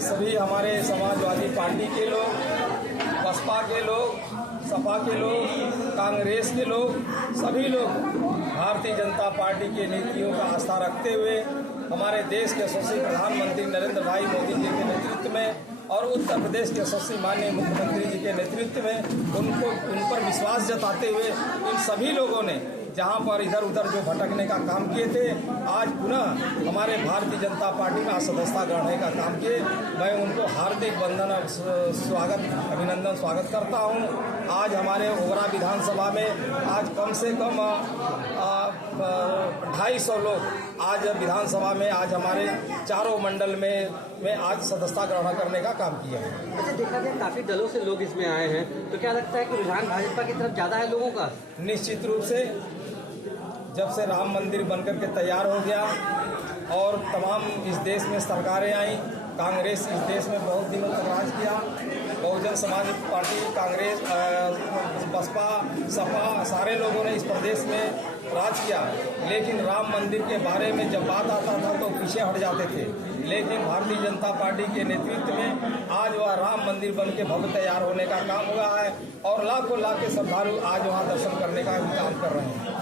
सभी हमारे समाजवादी पार्टी के लोग, बसपा के लोग, सपा के लोग, कांग्रेस के लोग, सभी लोग भारतीय जनता पार्टी के नीतियों का आस्था रखते हुए हमारे देश के यशस्वी प्रधानमंत्री नरेंद्र भाई मोदी जी के नेतृत्व में और उत्तर प्रदेश के यशस्वी माननीय मुख्यमंत्री जी के नेतृत्व में उन पर विश्वास जताते हुए इन सभी लोगों ने जहां पर इधर उधर जो भटकने का काम किए थे, आज पुनः हमारे भारतीय जनता पार्टी में सदस्यता ग्रहण का काम किए। मैं उनको हार्दिक वंदन अभिनंदन स्वागत करता हूं। आज हमारे ओबरा विधानसभा में आज कम से कम 250 लोग आज विधानसभा में आज हमारे चारों मंडल में आज सदस्यता ग्रहण करने का काम किया है। अच्छा, देखा गया काफी दलों से लोग इसमें आए हैं, तो क्या लगता है कि रुझान भाजपा की तरफ ज्यादा है लोगों का? निश्चित रूप से जब से राम मंदिर बनकर के तैयार हो गया और तमाम इस देश में सरकारें आई, कांग्रेस इस देश में बहुत दिनों तक राज किया, बहुजन समाज पार्टी, कांग्रेस, बसपा, सपा, सारे लोगों ने इस प्रदेश में राज किया, लेकिन राम मंदिर के बारे में जब बात आता था तो पीछे हट जाते थे। लेकिन भारतीय जनता पार्टी के नेतृत्व में आज वह राम मंदिर बन के भव्य तैयार होने का काम हुआ है और लाखों लाख के श्रद्धालु आज वहाँ दर्शन करने का भी काम कर रहे हैं।